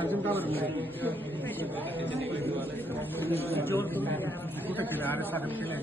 अर्जुन का बरं कुठे केलं अरे साधन केलंय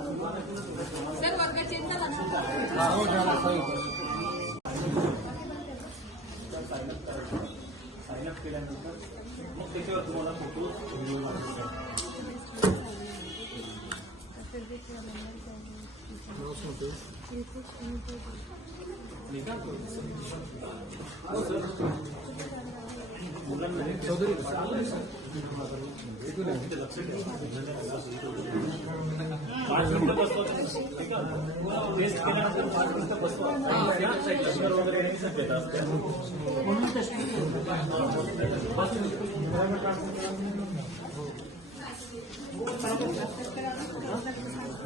सर वर्ग चेंज झाला ना साइन अप केल्यानंतर मग त्याच्यावर तुम्हाला फोटो चौधरी लक्ष पाच मिनिटं बसतो टेस्ट केल्यानंतर 5 मिनिटं बसतो वगैरे सभ्यता असते